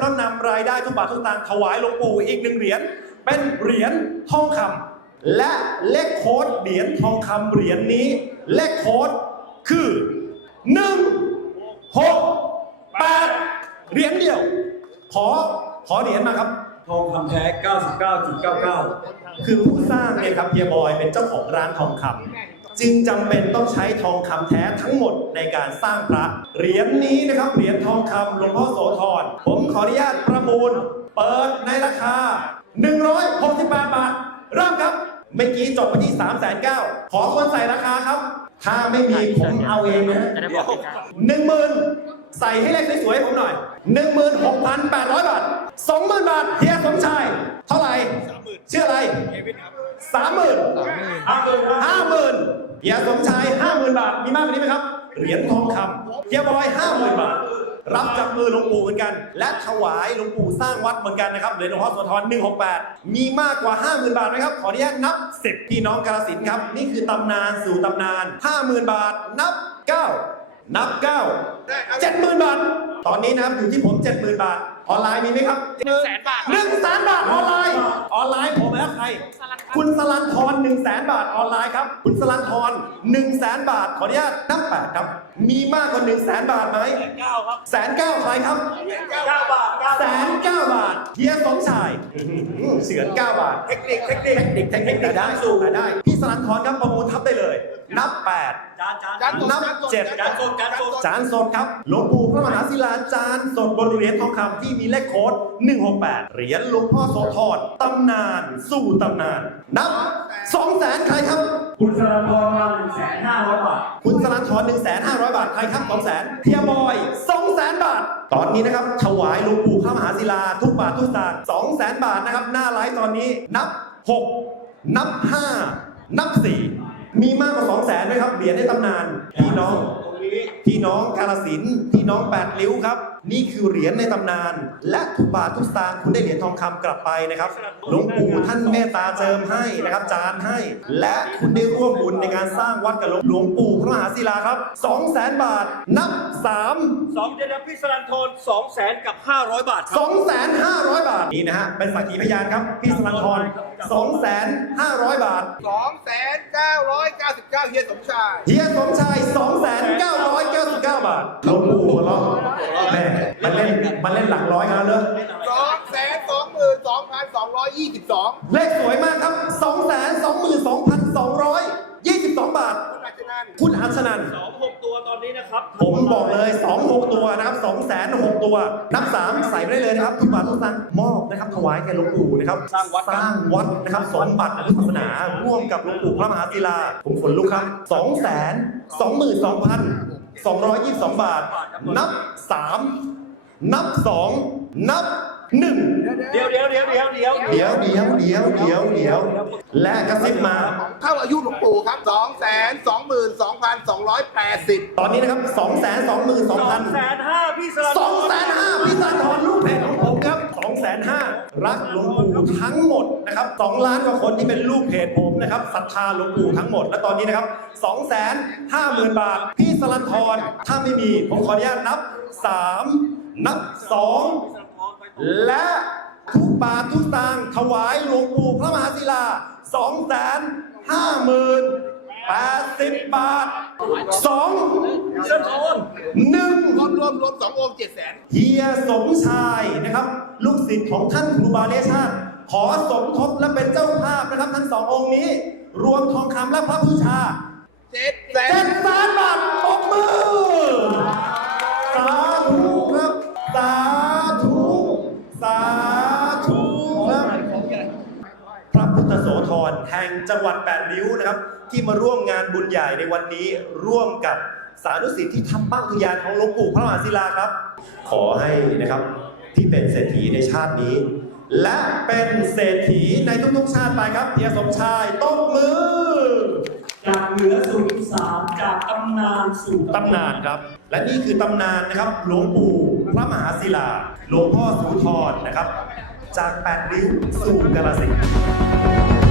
แล้วนำรายได้ทุกบาททุกตางถวายหลวงปู่อีกหนึ่งเหรียญเป็นเหรียญทองคำและเลขโค้ดเหรียญทองคำเหรียญนี้ เลขโค้ดคือหนึ่งหกแปดเหรียญเดียวขอขอเหรียญมาครับ ทองคำแท้เก้าสิบเก้าจุดเก้าเก้าคือผู้สร้างเนี่ยครับเฮียบอยเป็นเจ้าของร้านทองคำจึงจําเป็นต้องใช้ทองคําแท้ทั้งหมดในการสร้างพระเหรียญนนี้นะครับเหรียญทองคําหลวงพ่อโสธรผมขออนุญาตประมูลเปิดในราคา 168 บาท เริ่มครับเมื่อกี้จบไปที่3าขอคนใส่ราคาครับ ถ้าไม่มีผมเอาเองนะหนึ่งหมื่นใส่ให้เลขสวยๆผมหน่อย 16,800 บาท 20,000 บาทเฮียสมชาย เท่าไหร่ชื่ออะไรสามหมื่นห้าหมื่นเฮียสมชายห้าหมื่นบาทมีมากกว่านี้ไหมครับ เหรียญทองคำเฮียบอยห้าหมื่บาทรับจากมือหลวงปู่เหมือนกัน และถวายหลวงปู่สร้างวัดเหมือนกันนะครับเหรียญหลวงพ่อสุธร 168 มีมากกว่า 50,000 บาทไหมครับขออนุญาตนับส10พี่น้องกาลสินครับนี่คือตำนานสู่ตำนาน 50,000 บาทนับเก้านับเก้9 70,000 บาทตอนนี้นะครับอยู่ที่ผม 70,000 บาทออนไลน์มีไหมครับหนึ่งแสนบาทหนึ่งแสนบาท ออนไลน์ ออนไลน์ผมแล้วใครคุณสลันทรนหึ่งแสนบาทออนไลน์ ครับ คุณสลันทรนหึ่งแสนบาท ขออนุญาต นับแปดครับ มีมากกว่าหนึ่งแสนบาทไหมแสนเก้าครับแสนเก้าใครครับแสนเก้าบาทแสนเก้าบาทเฮียสองชาย เสือเก้าบาท เทคนิคเทคนิคเทคนิคเทคนิคได้สูงได้ พี่สลันทรครับประมนน้ำเจ็ดกานสดจานสดครับ หลวงปู่พระมหาศิลาจานสด บนเหรียญทองคำที่มีเลขโค้ด168 เหรียญหลวงพ่อโสธรตำนาน สู่ตำนาน นับสองแสนใครครับ คุณสราธรหนึ่งแสนห้าร้อยบาท คุณสราอนหนึ่งแสนห้าร้อยบาท ใครครับสองแสนเทียบอยสองแสนบาท ตอนนี้นะครับ ถวายหลวงปู่พระมหาศิลา ทุกบาท ทุกสตางค์สองแสนบาทนะครับ หน้าไลฟ์ตอนนี้นับหกนับห้านับสี่มีมากกว่าสองแสนไหมครับเหรียญในตำนาน พี่น้องพี่น้อง คาราสิน พี่น้องแปดลิ้วครับนี่คือเหรียญในตำนานและทุกบาททุกสตางคุณได้เหรียญทองคำกลับไปนะครับ หลวงปู่ท่านเมตตาเจิมให้นะครับจานให้ และคุณได้ร่วมบุญในการสร้างวัดกับหลวงปู่พระมหาศิลาครับ 2 0 0แสนบาทนับ 3 2เดือนพิสรันทร2แสนกับ500 บาท2แสน500 บาทนี่นะฮะเป็นสักขีพยานครับพิสรันทร2แสน500 บาท2แสน999เฮียสมชายเฮียสมชาย2แสน999 บาทหลวงปู่หัวเรา้แม่มันเล่นมันเล่นหลักร้อยแล้เลยสองแสนสองหมื่นสองพันสองร้อยยี่สิบสองเลขสวยมากครับสองแสนสองหมื่นสองพันสองร้อยยี่สิบสองบาทคุณอัชนันสองหกตัวตอนนี้นะครับ ผมบอกเลยสองหกตัวนะครับสองแสนหกตัวนับสามใส่ไปได้เลยนะครับคุณบาทุกท่านมอบนะครับถวายแก่หลวงปู่นะครับสร้างวัดสร้างวัดนะครับสมบัติหุือศาสนาร่วมกับหลวงปู่พระมหาศิลาผมขนลุกครับสองแสนสองหมื่นสองพัน222บาท นับ 3 นับ 2 นับ 1 เดี๋ยวเดี๋ยวเดี๋ยวเดี๋ยวเดี๋ยวเดี๋ยวเดี๋ยวเดี๋ยวเดี๋ยวเดี๋ยวและกระซิบมา เท่าอายุหลวงปู่ครับ2 2 2 2 2 2 2 8 0 ตอนนี้นะครับ 2 2 2 2 2 2 2 2 2 2 2 2 2 2 2 2 2 2 2 2 2 2 2 2 2 2 2 2 2 2 2 2 2 2 2 2 2 2 2 2 2 2 2 2 2 2 2 2 2 2 2 2 2 2 2 2 2 2 2 2 2 2 2 2 2 2 2 2 2 2 2 2 2 2 2 2 2 2 2 2 2 2แสนห้ารักหลวงปู่ทั้งหมดนะครับสองล้านกว่าคนที่เป็นลูกเพจผมนะครับศรัทธาหลวงปู่ทั้งหมด และตอนนี้นะครับสองแสนห้าหมื่นบาทพี่สลันทรถ้าไม่มี ผมขออนุญาตนับสามนับสองและ ทุกบาททุกตังถวายหลวงปู่พระมหาศิลาสองแสนห้าหมื่นแปดสิบบาทสองเชิญโอนหนึ่งรวมรวมสององค์เจ็ดแสนเฮียสมชายนะครับ ลูกศิษย์ของท่านครูบาเลชาติขอสมทบและเป็นเจ้าภาพนะครับทั้งสององค์นี้ รวมทองคำและพระพุชาเจ็ดแสนแห่งจังหวัด8ริ้วนะครับที่มาร่วมงานบุญใหญ่ในวันนี้ร่วมกับสาธุสิทธิ์ที่ทำบ้านทุยานของหลวงปู่พระมหาศิลาครับ ขอให้นะครับที่เป็นเศรษฐีในชาตินี้ และเป็นเศรษฐีในทุกๆ ชาติไปครับเทียสมชายตบมือจาก เหนือสู่สามจากตำนานสู่ตำนานครับ และนี่คือตำนานนะครับหลวงปู่พระมหาศิลาหลวงพ่อสุธรนะครับ จากแปดริ้วสู่กาลสิน